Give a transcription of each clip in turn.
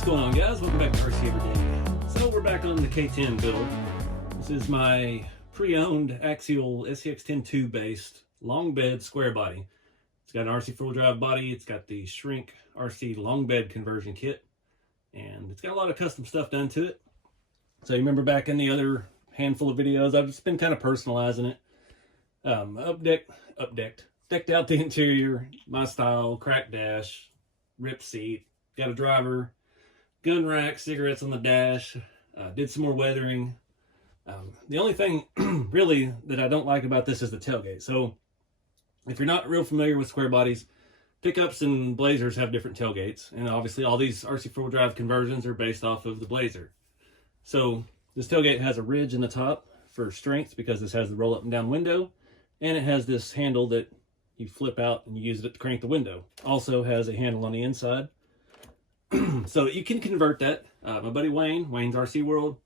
What's going on, guys? Welcome back to RC Everyday. So we're back on the K10 build. This is my pre-owned axial SCX-10-2 based long bed square body. It's got an RC four-wheel drive body. It's got the shrink RC long bed conversion kit, and it's got a lot of custom stuff done to it. So you remember back in the other handful of videos, I've just been kind of personalizing it. Decked out the interior, my style, cracked dash, ripped seat, got a driver, gun rack, cigarettes on the dash, did some more weathering. The only thing really that I don't like about this is the tailgate. So if you're not real familiar with square bodies, pickups and Blazers have different tailgates, and obviously all these RC four-wheel drive conversions are based off of the Blazer. So this tailgate has a ridge in the top for strength because this has the roll up and down window, and it has this handle that you flip out and you use it to crank the window. Also has a handle on the inside. So you can convert that. My buddy Wayne's RC World,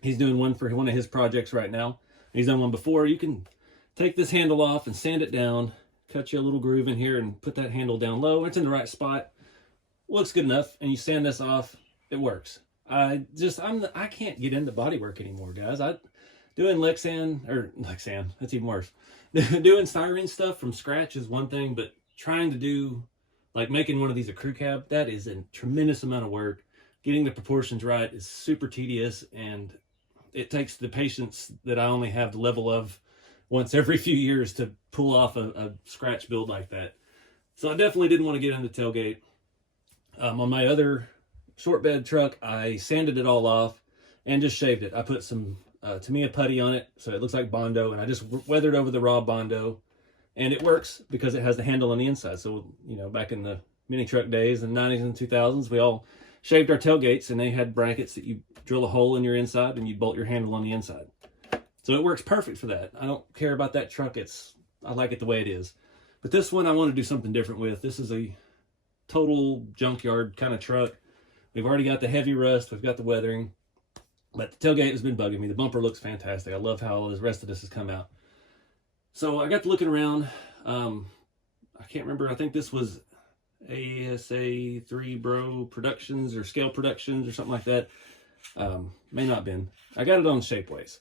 he's doing one for one of his projects right now. He's done one before. You can take this handle off and sand it down, cut you a little groove in here and put that handle down low. It's in the right spot. Looks good enough. And you sand this off, it works. I can't get into bodywork anymore, guys. Doing Lexan, that's even worse. Doing styrene stuff from scratch is one thing, but trying to do, like making one of these a crew cab, that is a tremendous amount of work. Getting the proportions right is super tedious, and it takes the patience that I only have the level of once every few years to pull off a scratch build like that. So I definitely didn't want to get into tailgate. On my other short bed truck, I sanded it all off and just shaved it. I put some Tamiya putty on it so it looks like Bondo, and I just weathered over the raw Bondo, and it works because it has the handle on the inside. So, you know, back in the mini truck days in the 90s and 2000s, we all shaved our tailgates, and they had brackets that you drill a hole in your inside and you bolt your handle on the inside. So it works perfect for that. I don't care about that truck. I like it the way it is. But this one I want to do something different with. This is a total junkyard kind of truck. We've already got the heavy rust. We've got the weathering. But the tailgate has been bugging me. The bumper looks fantastic. I love how the rest of this has come out. So I got to looking around. I can't remember. I think this was ASA 3 Bro Productions or Scale Productions or something like that. May not been. I got it on Shapeways.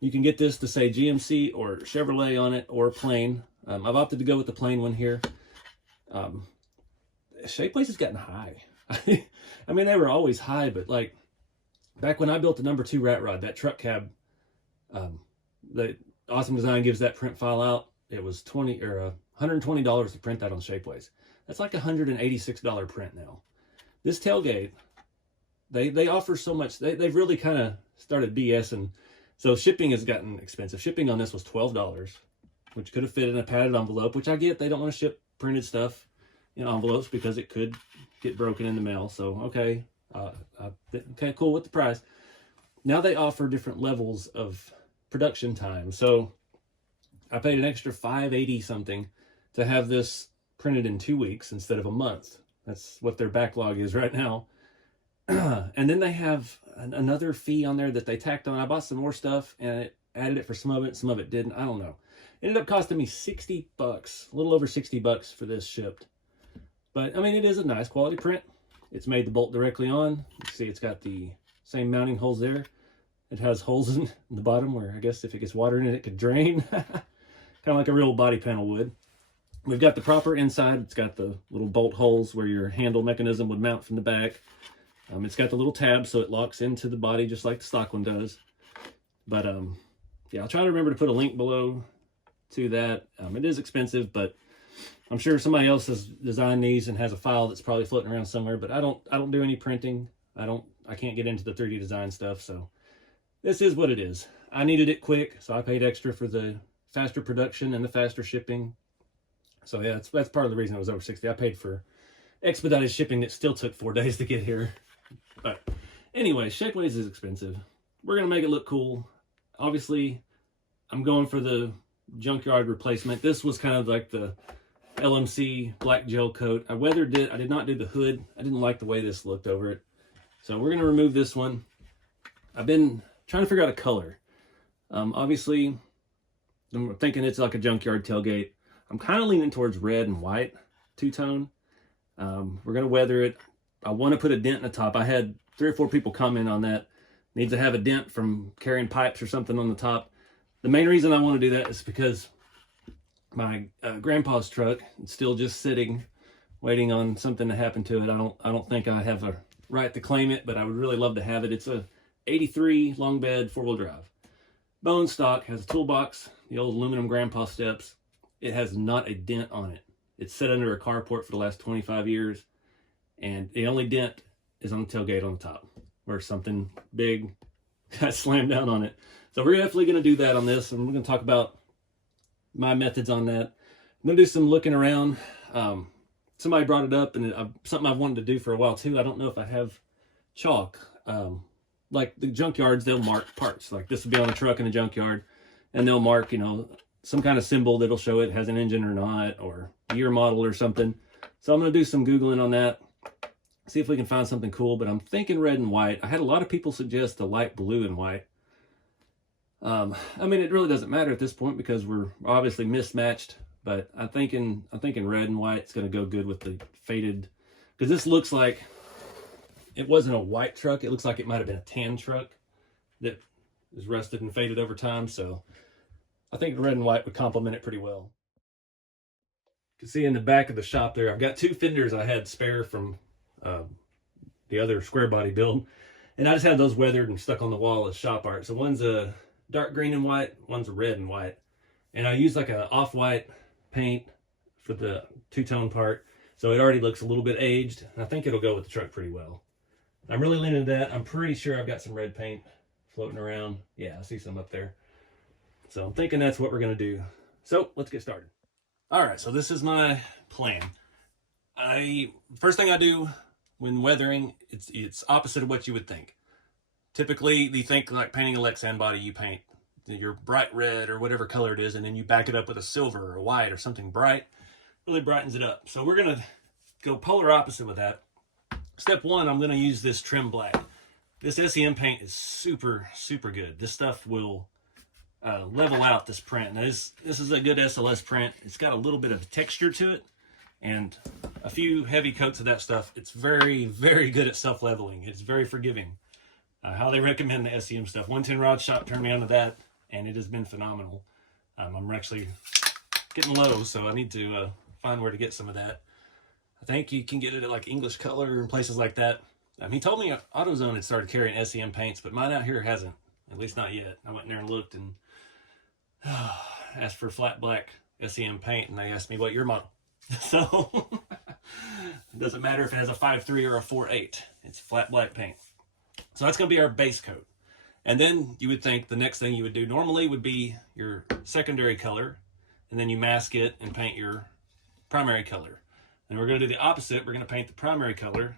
You can get this to say GMC or Chevrolet on it, or plain. I've opted to go with the plain one here. Shapeways has gotten high. I mean, they were always high, but like back when I built the number 2 rat rod, that truck cab, the Awesome Design gives that print file out. It was $120 to print that on Shapeways. That's like $186 print now. This tailgate, they offer so much. They've really kind of started BSing. So shipping has gotten expensive. Shipping on this was $12, which could have fit in a padded envelope, which I get. They don't want to ship printed stuff in envelopes because it could get broken in the mail. So, okay, cool with the price. Now they offer different levels of production time. So I paid an extra $580 something to have this printed in 2 weeks instead of a month. That's what their backlog is right now. And then they have another fee on there that they tacked on. I bought some more stuff and it added it for some of it didn't. I don't know. It ended up costing me $60, a little over $60 for this shipped. But I mean, it is a nice quality print. It's made to bolt directly on. You see, it's got the same mounting holes there. It has holes in the bottom where I guess if it gets water in it, it could drain. Kind of like a real body panel would. We've got the proper inside. It's got the little bolt holes where your handle mechanism would mount from the back. It's got the little tab so it locks into the body just like the stock one does. But yeah, I'll try to remember to put a link below to that. It is expensive, but I'm sure somebody else has designed these and has a file that's probably floating around somewhere. But I don't do any printing. I can't get into the 3D design stuff. So this is what it is. I needed it quick, so I paid extra for the faster production and the faster shipping. So yeah, that's part of the reason it was over $60. I paid for expedited shipping that still took 4 days to get here. But anyway, Shapeways is expensive. We're going to make it look cool. Obviously, I'm going for the junkyard replacement. This was kind of like the LMC black gel coat. I weathered it. I did not do the hood. I didn't like the way this looked over it. So we're going to remove this one. I've been trying to figure out a color. Obviously, I'm thinking it's like a junkyard tailgate. I'm kind of leaning towards red and white two-tone. We're going to weather it. I want to put a dent in the top. I had 3 or 4 people comment on that. Needs to have a dent from carrying pipes or something on the top. The main reason I want to do that is because my grandpa's truck is still just sitting, waiting on something to happen to it. I don't think I have a right to claim it, but I would really love to have it. It's a 83 long bed 4-wheel drive. Bone stock, has a toolbox, the old aluminum grandpa steps. It has not a dent on it. It's set under a carport for the last 25 years. And the only dent is on the tailgate on the top, where something big got slammed down on it. So we're definitely going to do that on this, and we're going to talk about my methods on that. I'm going to do some looking around. Somebody brought it up, and something I've wanted to do for a while too. I don't know if I have chalk. Like the junkyards, they'll mark parts. Like this will be on a truck in a junkyard, and they'll mark, you know, some kind of symbol that'll show it has an engine or not, or year model or something. So I'm going to do some Googling on that, see if we can find something cool, but I'm thinking red and white. I had a lot of people suggest a light blue and white. I mean, it really doesn't matter at this point because we're obviously mismatched, but I'm thinking red and white is going to go good with the faded, because this looks like it wasn't a white truck. It looks like it might have been a tan truck that is rusted and faded over time. So I think red and white would complement it pretty well. You can see in the back of the shop there, I've got 2 fenders I had spare from the other Squarebody build, and I just had those weathered and stuck on the wall as shop art. So one's a dark green and white, one's a red and white, and I used like a off-white paint for the 2-tone part, so it already looks a little bit aged, and I think it'll go with the truck pretty well. I'm really leaning to that. I'm pretty sure I've got some red paint floating around. Yeah, I see some up there. So I'm thinking that's what we're going to do. So let's get started. All right, so this is my plan. First thing I do when weathering, it's opposite of what you would think. Typically, you think like painting a Lexan body, you paint your bright red or whatever color it is, and then you back it up with a silver or a white or something bright. Really brightens it up. So we're going to go polar opposite with that. Step 1, I'm going to use this trim black. This SEM paint is super, super good. This stuff will level out this print. Now this is a good SLS print. It's got a little bit of texture to it, and a few heavy coats of that stuff. It's very, very good at self-leveling. It's very forgiving. I highly recommend the SEM stuff. 110 Rod Shop turned me on to that, and it has been phenomenal. I'm actually getting low, so I need to find where to get some of that. I think you can get it at like English Color and places like that. He told me AutoZone had started carrying SEM paints, but mine out here hasn't. At least not yet. I went in there and looked and asked for flat black SEM paint, and they asked me what your model. So it doesn't matter if it has a 5.3 or a 4.8. It's flat black paint. So that's going to be our base coat. And then you would think the next thing you would do normally would be your secondary color, and then you mask it and paint your primary color. And we're going to do the opposite. We're going to paint the primary color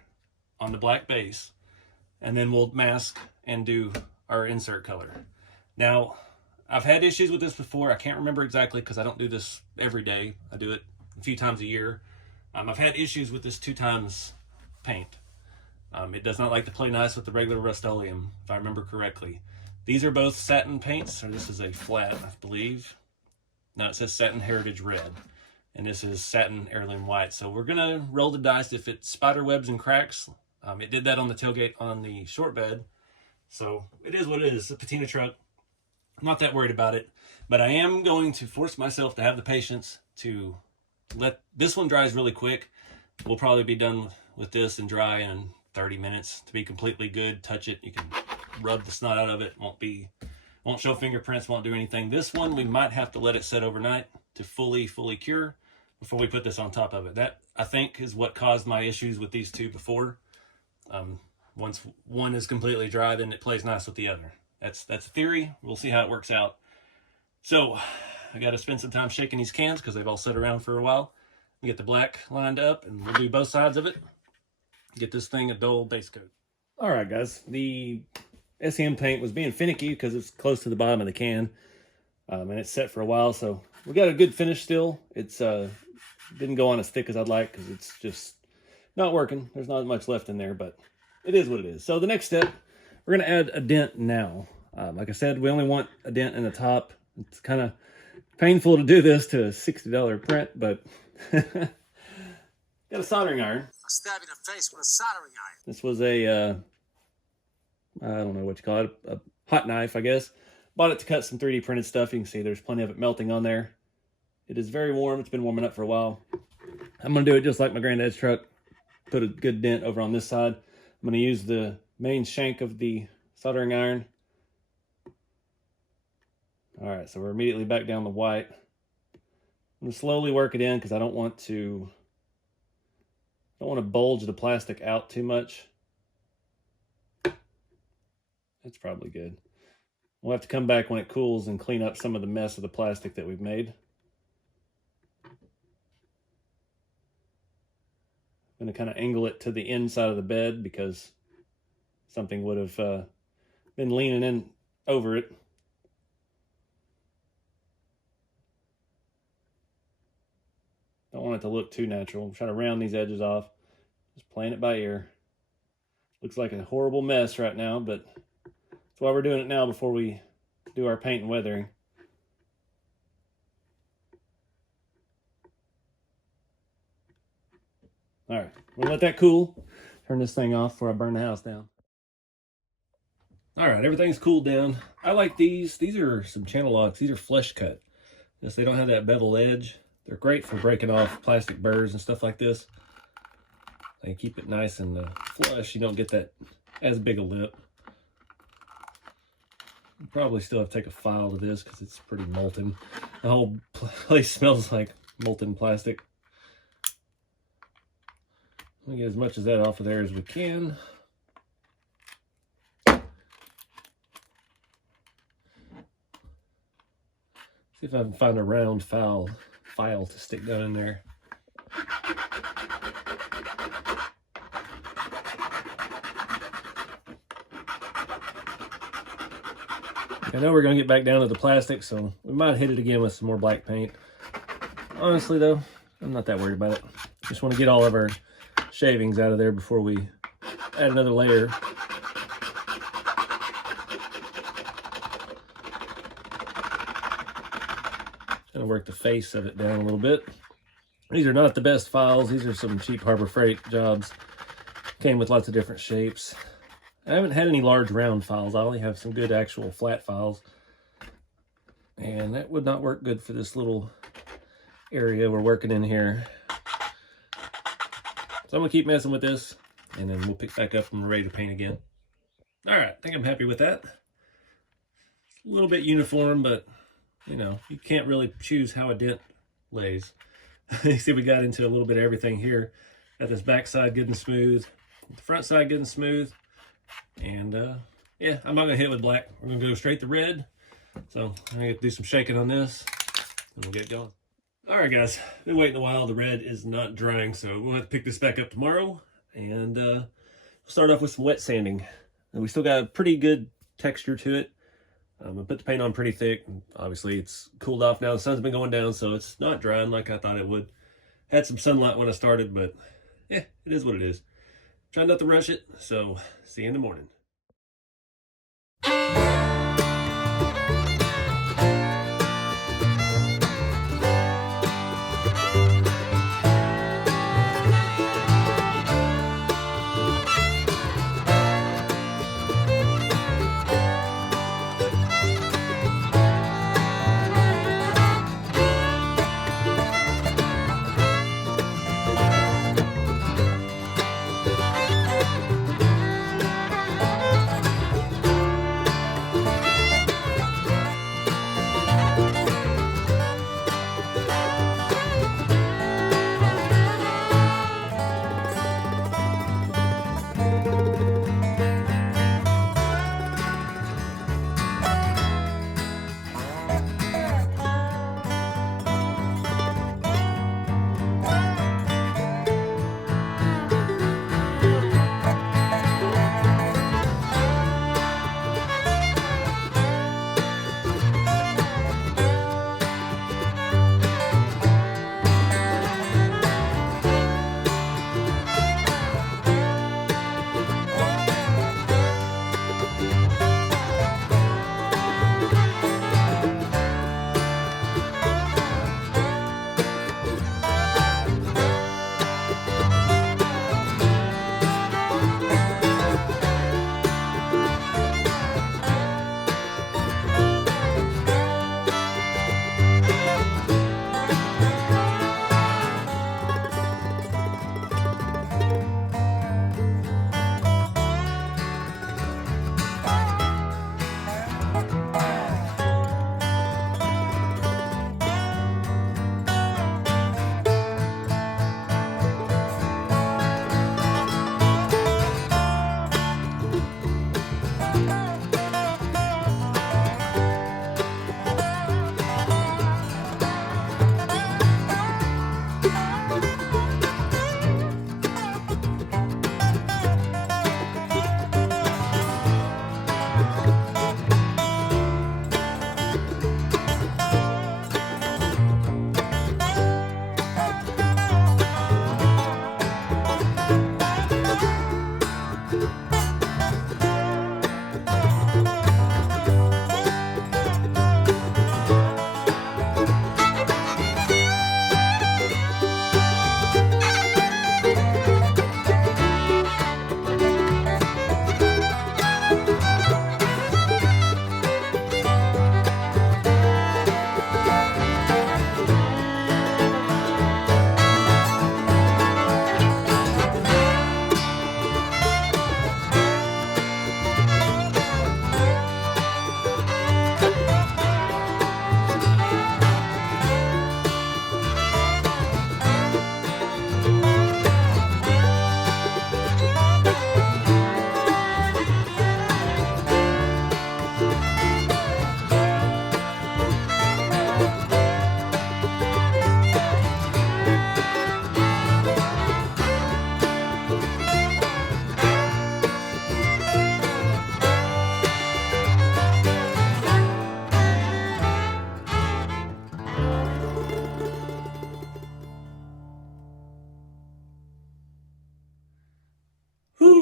on the black base, and then we'll mask and do our insert color. Now, I've had issues with this before. I can't remember exactly because I don't do this every day. I do it a few times a year. I've had issues with this 2x paint. It does not like to play nice with the regular Rust-Oleum, if I remember correctly. These are both satin paints, or this is a flat, I believe. No, it says Satin Heritage Red. And this is Satin Heirloom White. So we're going to roll the dice if it spider webs and cracks. It did that on the tailgate on the short bed. So it is what it is. It's a patina truck. I'm not that worried about it. But I am going to force myself to have the patience to let this one dries really quick. We'll probably be done with this and dry in 30 minutes to be completely good. Touch it. You can rub the snot out of it. Won't show fingerprints, won't do anything. This one, we might have to let it set overnight to fully cure before we put this on top of it. That, I think, is what caused my issues with these two before. Once one is completely dry, then it plays nice with the other. That's theory. We'll see how it works out. So I got to spend some time shaking these cans because they've all sat around for a while. Get the black lined up, and we'll do both sides of it. Get this thing a dull base coat. All right, guys. The SEM paint was being finicky because it's close to the bottom of the can, and it's set for a while. So we got a good finish still. It's didn't go on as thick as I'd like because it's just not working. There's not much left in there, but it is what it is. So the next step, we're going to add a dent now. Like I said, we only want a dent in the top. It's kind of painful to do this to a $60 print, but Got a soldering iron. I'll stab you in the face with a soldering iron. This was a, I don't know what you call it, a hot knife, I guess. Bought it to cut some 3D printed stuff. You can see there's plenty of it melting on there. It is very warm. It's been warming up for a while. I'm going to do it just like my granddad's truck. Put a good dent over on this side. I'm going to use the main shank of the soldering iron. All right, so we're immediately back down the white. I'm going to slowly work it in because I don't want to bulge the plastic out too much. That's probably good. We'll have to come back when it cools and clean up some of the mess of the plastic that we've made. I'm going to kind of angle it to the inside of the bed because something would have been leaning in over it. Don't want it to look too natural. I'm trying to round these edges off. Just playing it by ear. Looks like a horrible mess right now, but that's why we're doing it now before we do our paint and weathering. All right, we'll let that cool. Turn this thing off before I burn the house down. All right, everything's cooled down. I like these. These are some channel locks. These are flush cut. Yes, they don't have that bevel edge. They're great for breaking off plastic burrs and stuff like this. They keep it nice and flush. You don't get that as big a lip. You probably still have to take a file to this because it's pretty molten. The whole place smells like molten plastic. We'll get as much of that off of there as we can. See if I can find a round file to stick down in there. I know we're going to get back down to the plastic, so we might hit it again with some more black paint. Honestly, though, I'm not that worried about it. Just want to get all of our shavings out of there before we add another layer. Kind of work the face of it down a little bit. These are not the best files. These are some cheap Harbor Freight jobs. Came with lots of different shapes. I haven't had any large round files. I only have some good actual flat files. And that would not work good for this little area we're working in here. So I'm gonna keep messing with this and then we'll pick back up when we're ready to paint again. All right, I think I'm happy with that. A little bit uniform, but you know, you can't really choose how a dent lays. You see we got into a little bit of everything here. Got this back side good and smooth, the front side good and smooth. And yeah, I'm not gonna hit it with black. We're gonna go straight to red. So I'm gonna do some shaking on this and we'll get going. All right, guys, been waiting a while. The red is not drying, so we'll have to pick this back up tomorrow. And we'll start off with some wet sanding. And we still got a pretty good texture to it. I put the paint on pretty thick. Obviously, it's cooled off now. The sun's been going down, so it's not drying like I thought it would. Had some sunlight when I started, but yeah, it is what it is. Try not to rush it, so see you in the morning.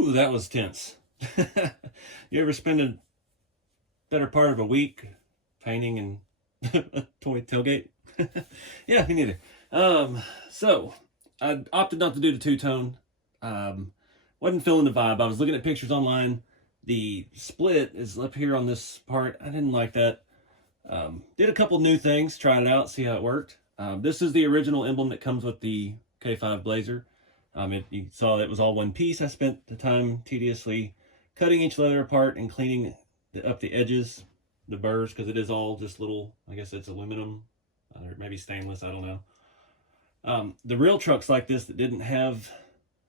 Ooh, that was tense. You ever spend a better part of a week painting and a toy tailgate? Yeah, me neither. So I opted not to do the two-tone. Wasn't feeling the vibe. I was looking at pictures online. The split is up here on this part. I didn't like that. Did a couple new things, tried it out, see how it worked. This is the original emblem that comes with the K5 Blazer. You saw that it was all one piece. I spent the time tediously cutting each leather apart and cleaning up the edges, the burrs, because it is all just little, I guess it's aluminum, or maybe stainless, I don't know. The real trucks like this that didn't have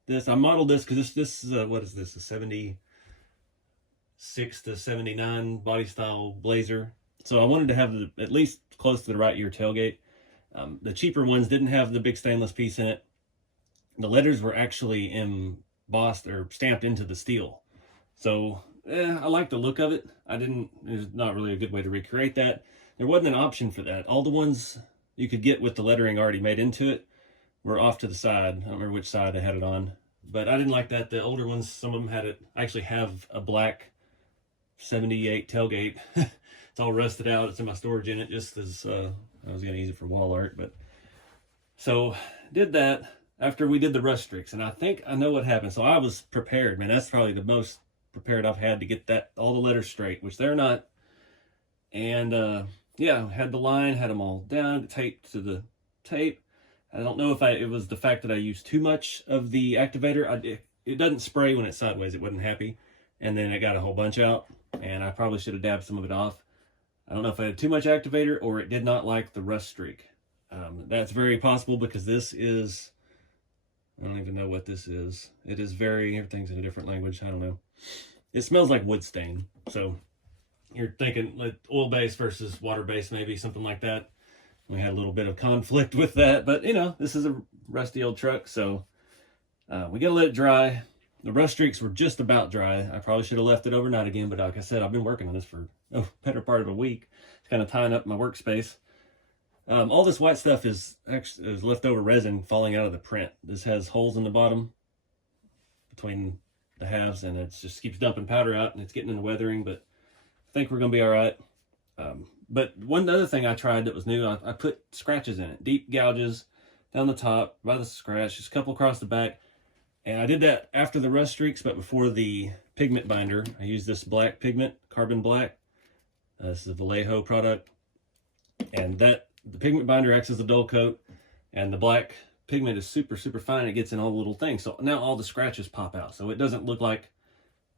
this, I modeled this because this is what is this, a 76 to 79 body style Blazer. So I wanted to have at least close to the right ear tailgate. The cheaper ones didn't have the big stainless piece in it. The letters were actually embossed or stamped into the steel. So I like the look of it. There's not really a good way to recreate that. There wasn't an option for that. All the ones you could get with the lettering already made into it were off to the side. I don't remember which side I had it on, but I didn't like that. The older ones, some of them had it. I actually have a black 78 tailgate. It's all rusted out. It's in my storage unit just as I was going to use it for wall art. But so did that after we did the rust streaks, and I think I know what happened. So I was prepared, man. That's probably the most prepared I've had to get all the letters straight, which they're not. And yeah, had the line, had them all down, taped to the tape. I don't know if it was the fact that I used too much of the activator. It doesn't spray when it's sideways. It wasn't happy. And then it got a whole bunch out, and I probably should have dabbed some of it off. I don't know if I had too much activator or it did not like the rust streak. That's very possible because this is, I don't even know what this is. It is everything's in a different language. I don't know. It smells like wood stain. So you're thinking like oil-based versus water-based, maybe something like that. We had a little bit of conflict with that, but you know, this is a rusty old truck. So we gotta let it dry. The rust streaks were just about dry. I probably should have left it overnight again, but like I said, I've been working on this for a better part of a week. It's kind of tying up my workspace. All this white stuff is leftover resin falling out of the print. This has holes in the bottom between the halves, and it just keeps dumping powder out, and it's getting into weathering, but I think we're going to be all right. But one other thing I tried that was new, I put scratches in it, deep gouges down the top by the scratch, just a couple across the back. And I did that after the rust streaks, but before the pigment binder. I used this black pigment, carbon black. This is a Vallejo product. And the pigment binder acts as a dull coat, and the black pigment is super, super fine. It gets in all the little things. So now all the scratches pop out. So it doesn't look like,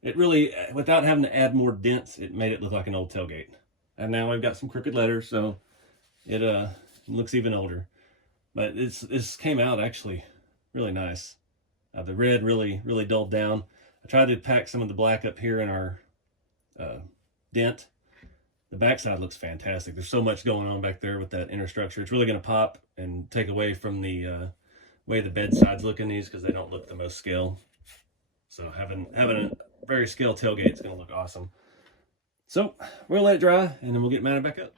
it really, without having to add more dents, it made it look like an old tailgate. And now I've got some crooked letters, so it looks even older. But this came out actually really nice. The red really, really dulled down. I tried to pack some of the black up here in our dent. The backside looks fantastic. There's so much going on back there with that inner structure. It's really going to pop and take away from the way the bed sides look in these, because they don't look the most scale. So having a very scale tailgate is going to look awesome. So we're going to let it dry, and then we'll get mounted back up.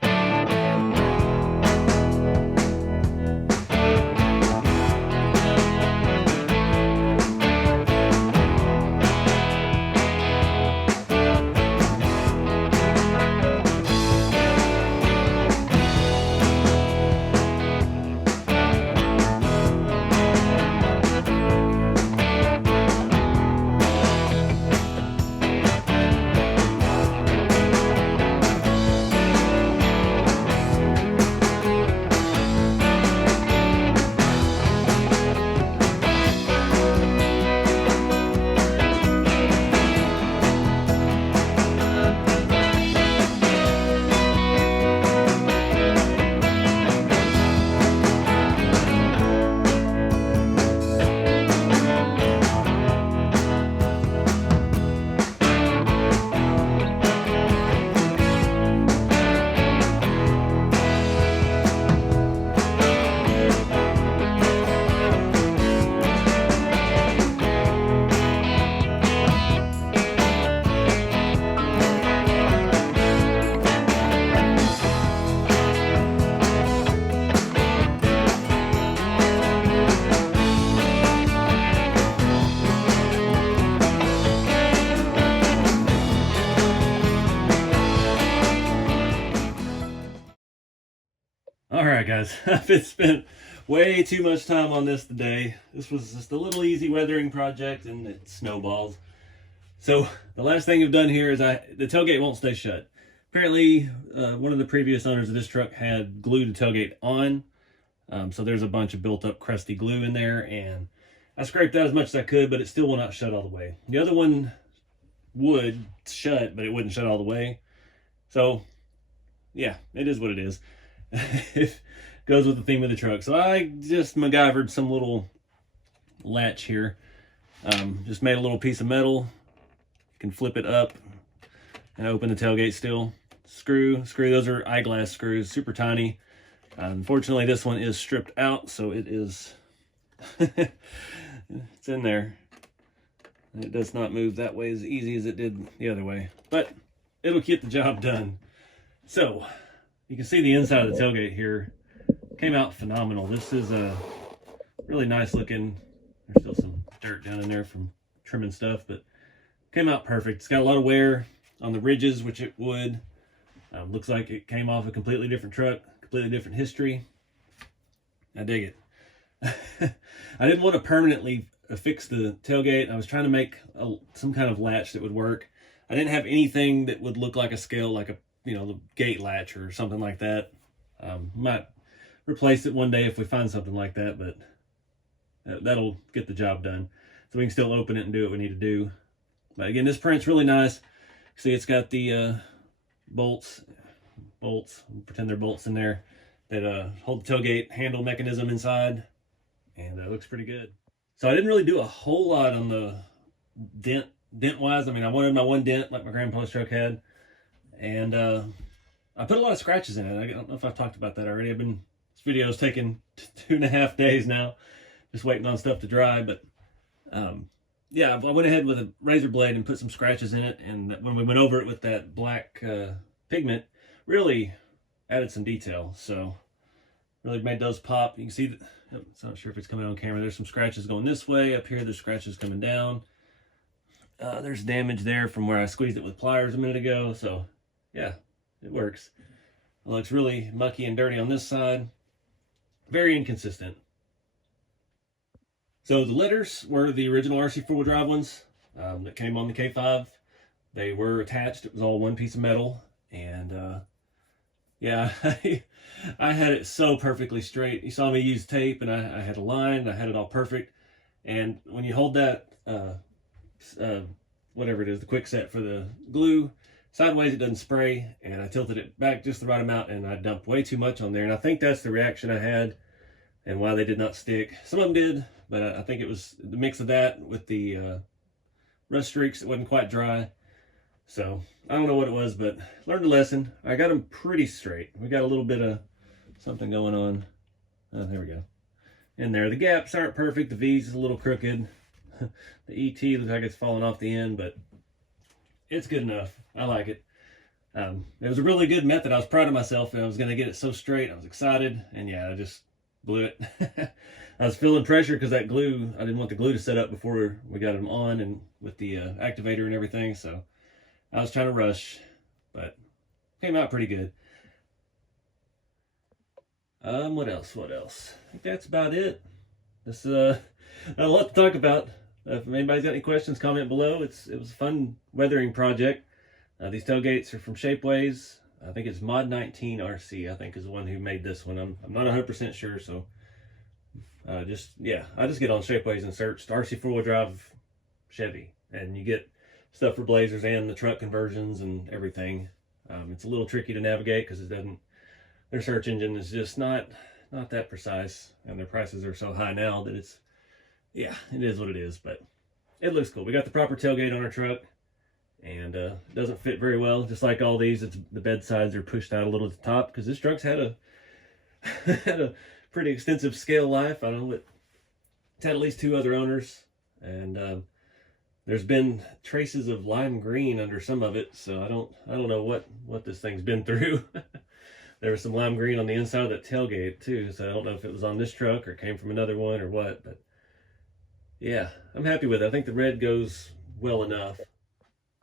right, guys, I've spent way too much time on this today. This was just a little easy weathering project and it snowballs. So the last thing I've done here is the tailgate won't stay shut. Apparently, one of the previous owners of this truck had glued the tailgate on. So there's a bunch of built up crusty glue in there, and I scraped out as much as I could, but it still will not shut all the way. The other one would shut, but it wouldn't shut all the way. So yeah, it is what it is. It goes with the theme of the truck. So I just MacGyvered some little latch here. Just made a little piece of metal. You can flip it up and open the tailgate still. Screw, those are eyeglass screws, super tiny. Unfortunately, this one is stripped out, so it is, it's in there. And it does not move that way as easy as it did the other way, but it'll get the job done. So, you can see the inside of the tailgate here. Came out phenomenal. This is a really nice looking, there's still some dirt down in there from trimming stuff, but came out perfect. It's got a lot of wear on the ridges, which it would. Looks like it came off a completely different truck, completely different history. I dig it. I didn't want to permanently fix the tailgate. I was trying to make some kind of latch that would work. I didn't have anything that would look like a scale, like a, the gate latch or something like that. Might replace it one day if we find something like that, but that'll get the job done. So we can still open it and do what we need to do. But again, this print's really nice. See, it's got the bolts, pretend they're bolts in there that hold the tailgate handle mechanism inside, and it looks pretty good. So I didn't really do a whole lot on the dent wise. I mean, I wanted my one dent like my grandpa's truck had, and I put a lot of scratches in it. I don't know if I've talked about that already. This video's taken 2.5 days now, just waiting on stuff to dry. But yeah, I went ahead with a razor blade and put some scratches in it, and when we went over it with that black pigment, really added some detail. So really made those pop. You can see that, I'm not sure if it's coming on camera, there's some scratches going this way. Up here there's scratches coming down. There's damage there from where I squeezed it with pliers a minute ago. So yeah, it works. It looks really mucky and dirty on this side. Very inconsistent. So the letters were the original RC four-wheel drive ones that came on the K5. They were attached. It was all one piece of metal. And yeah, I had it so perfectly straight. You saw me use tape, and I had a line. I had it all perfect. And when you hold that, whatever it is, the quick set for the glue, sideways it doesn't spray. And I tilted it back just the right amount, and I dumped way too much on there. And I think that's the reaction I had and why they did not stick. Some of them did, but I think it was the mix of that with the rust streaks. It wasn't quite dry. So I don't know what it was, but learned a lesson. I got them pretty straight. We got a little bit of something going on. Oh, there we go. In there. The gaps aren't perfect. The V's is a little crooked. The ET looks like it's falling off the end, but it's good enough. I like it. It was a really good method. I was proud of myself, and I was going to get it so straight. I was excited, and yeah, I just blew it. I was feeling pressure because that glue, I didn't want the glue to set up before we got them on and with the activator and everything, so I was trying to rush, but came out pretty good. What else? I think that's about it. This not a lot to talk about. If anybody's got any questions, comment below. It was a fun weathering project. These tailgates are from Shapeways. I think it's Mod 19 RC, I think is the one who made this one. I'm not 100% sure, so I just get on Shapeways and search RC four-wheel drive Chevy, and you get stuff for Blazers and the truck conversions and everything. It's a little tricky to navigate because their search engine is just not that precise, and their prices are so high now that it is what it is, but it looks cool. We got the proper tailgate on our truck, and it doesn't fit very well. Just like all these, the bed sides are pushed out a little at the top because this truck's had a pretty extensive scale life. I don't know, it's had at least 2 other owners, and there's been traces of lime green under some of it, so I don't know what this thing's been through. There was some lime green on the inside of that tailgate too, so I don't know if it was on this truck or came from another one or what, but yeah, I'm happy with it. I think the red goes well enough.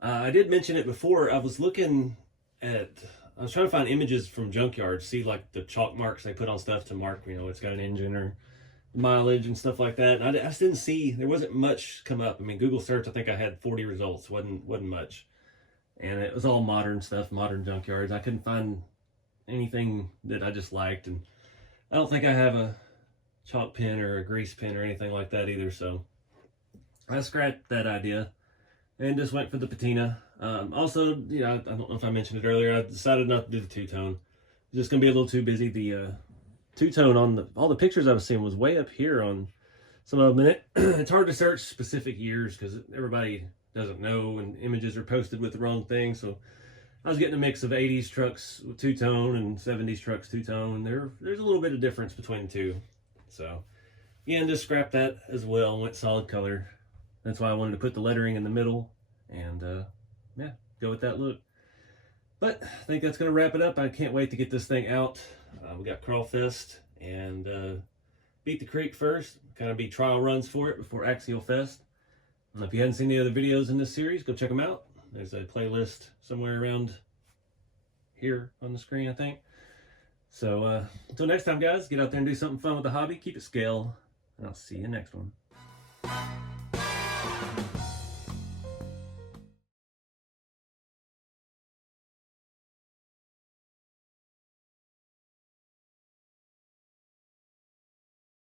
I did mention it before. I was looking at I was trying to find images from junkyards, see like the chalk marks they put on stuff to mark, you know, it's got an engine or mileage and stuff like that. And I just didn't see, there wasn't much come up. I mean, Google search, I think I had 40 results, wasn't much. And it was all modern stuff, modern junkyards. I couldn't find anything that I just liked. And I don't think I have a chalk pen or a grease pen or anything like that either. So I scrapped that idea and just went for the patina. Also, you know, I don't know if I mentioned it earlier, I decided not to do the two-tone. It's just going to be a little too busy. The two-tone on all the pictures I was seeing was way up here on some of them. And it's hard to search specific years because everybody doesn't know and images are posted with the wrong thing. So I was getting a mix of 80s trucks with two-tone and 70s trucks two-tone. And there's a little bit of difference between the two. So again, just scrapped that as well, went solid color. That's why I wanted to put the lettering in the middle and yeah, go with that look. But I think that's going to wrap it up. I can't wait to get this thing out. We got Crawlfest and Beat the Creek first. Kind of be trial runs for it before Axial Fest. And if you hadn't seen any other videos in this series, go check them out. There's a playlist somewhere around here on the screen, I think. So until next time, guys, get out there and do something fun with the hobby. Keep it scale, and I'll see you next one.